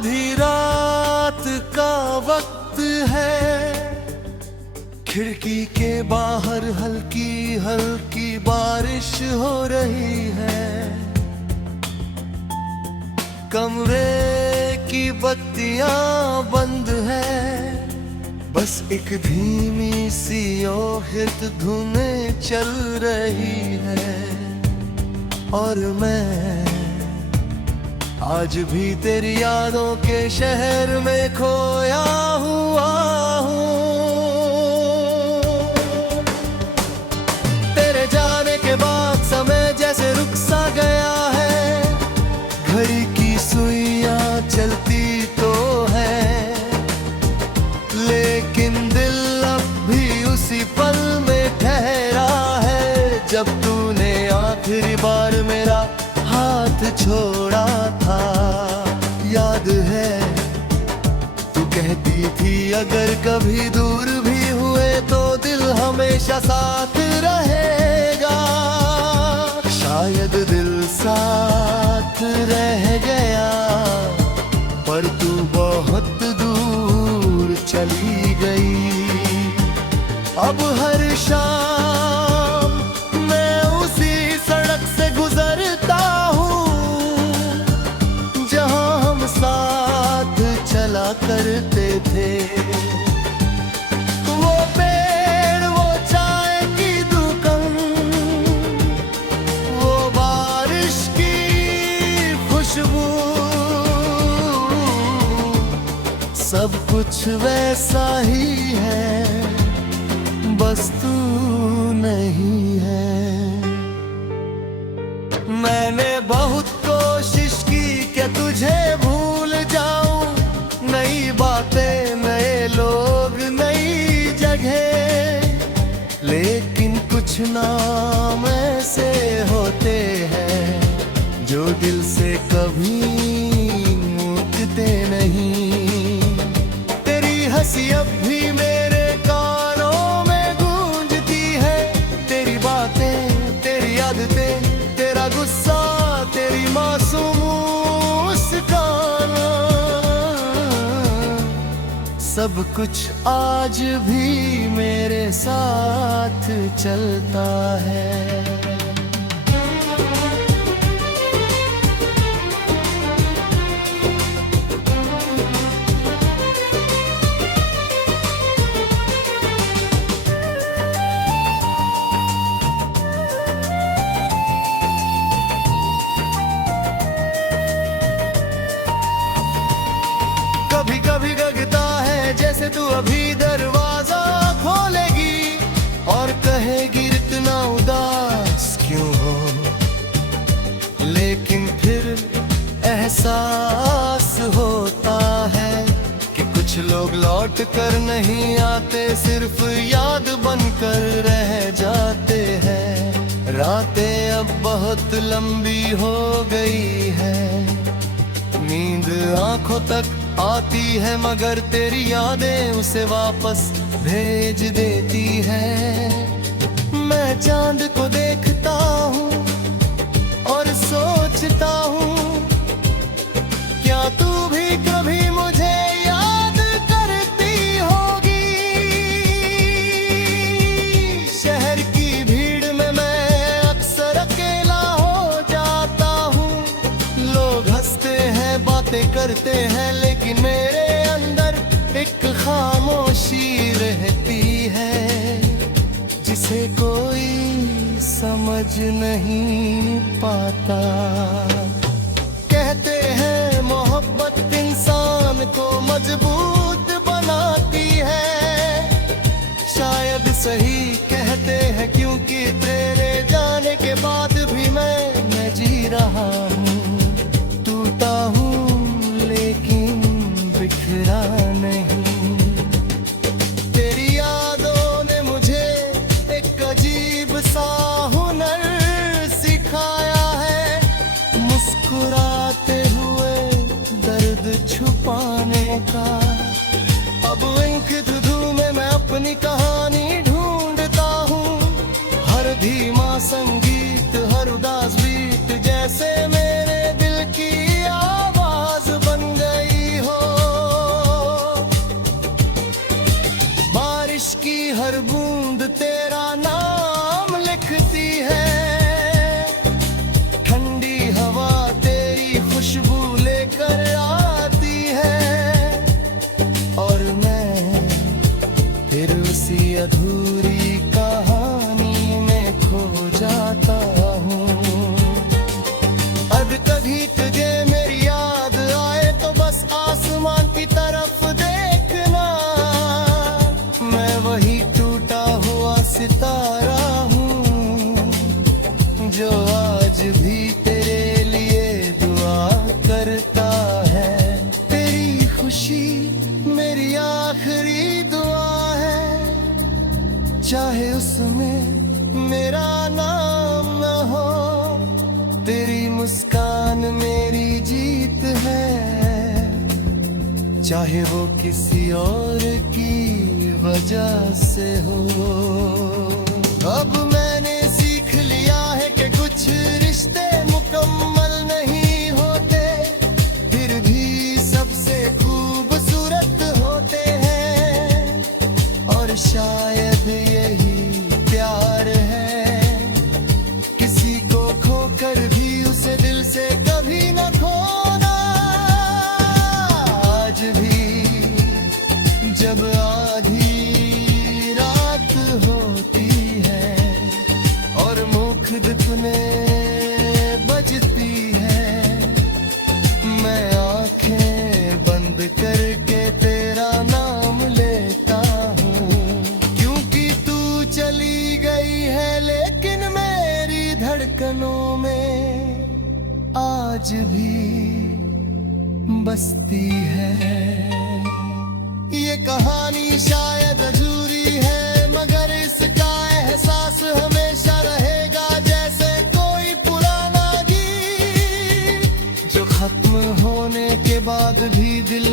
आधी रात का वक्त है, खिड़की के बाहर हल्की हल्की बारिश हो रही है। कमरे की बत्तियां बंद है, बस एक धीमी सी ओहित धुनें चल रही है। और मैं आज भी तेरी यादों के शहर में खोया हुआ हूँ। तेरे जाने के बाद समय जैसे रुक सा गया है, घड़ी की सुइयां चलती तो है, लेकिन दिल अब भी उसी पल में ठहरा है जब तूने आखिरी बार मेरा हाथ छोड़ा था। याद है तू कहती थी अगर कभी दूर भी हुए तो दिल हमेशा साथ रहेगा। शायद दिल साथ रह गया, पर तू बहुत दूर चली गई। अब हर शाम मैं उसी सड़क से गुजरता चला करते थे। वो पेड़, वो चाय की दुकान, वो बारिश की खुशबू, सब कुछ वैसा ही है, बस तू नहीं है। मैंने बहुत कोशिश की कि तुझे भूल जाऊं, नई बातें, नए लोग, नई जगह, लेकिन कुछ नाम ऐसे होते हैं जो दिल से कभी मुकते नहीं। तेरी हंसी अब भी मेरे कानों में गूंजती है, तेरी बातें, तेरी आदतें, तेरा गुस्सा, तेरी मासूम मुस्कान, सब कुछ आज भी मेरे साथ चलता है। कभी कभी लगता है जैसे तू अभी दरवाजा खोलेगी और कहेगी इतना उदास क्यों हो, लेकिन फिर एहसास होता है कि कुछ लोग लौट कर नहीं आते, सिर्फ याद बनकर रह जाते हैं। रातें अब बहुत लंबी हो गई है, नींद आंखों तक आती है, मगर तेरी यादें उसे वापस भेज देती है। मैं चांद को देखता हूँ और सोचता हूँ, क्या तू भी कभी मुझे याद करती होगी। शहर की भीड़ में मैं अक्सर अकेला हो जाता हूँ, लोग हंसते हैं, बातें करते हैं, लेकिन मेरे अंदर एक खामोशी रहती है जिसे कोई समझ नहीं पाता। कहते हैं मोहब्बत इंसान को मजबूत बनाती है, शायद सही कहते हैं, क्योंकि तेरे जाने के बाद भी मैं जी रहा हूँ। टूटा हूँ लेकिन बिखरा नहीं, तेरी यादों ने मुझे एक अजीब सा हुनर सिखाया है, मुस्कुराते हुए दर्द छुपाने का। अब इंक धुधु में मैं अपनी कहानी ढूंढता हूँ, हर धीमा संगीत, हर उदास बीट जैसे मेरे दिल की आवाज बन गई चाहे वो किसी और की वजह से हो। अब मैंने सीख लिया है कि कुछ रिश्ते मुकम्मल नहीं होते, फिर भी सबसे खूबसूरत होते हैं। और शायद यही प्यार है, किसी को खोकर भी उसे दिल से कभी न खोना। आज भी जब आधी रात होती है और मुख दुखने बजती है, मैं आंखें बंद करके तेरा नाम लेता हूँ। क्योंकि तू चली गई है लेकिन मेरी धड़कनों में आज भी बसती है। ये कहानी शायद अधूरी है, मगर इसका एहसास हमेशा रहेगा जैसे कोई पुराना गीत, जो खत्म होने के बाद भी दिल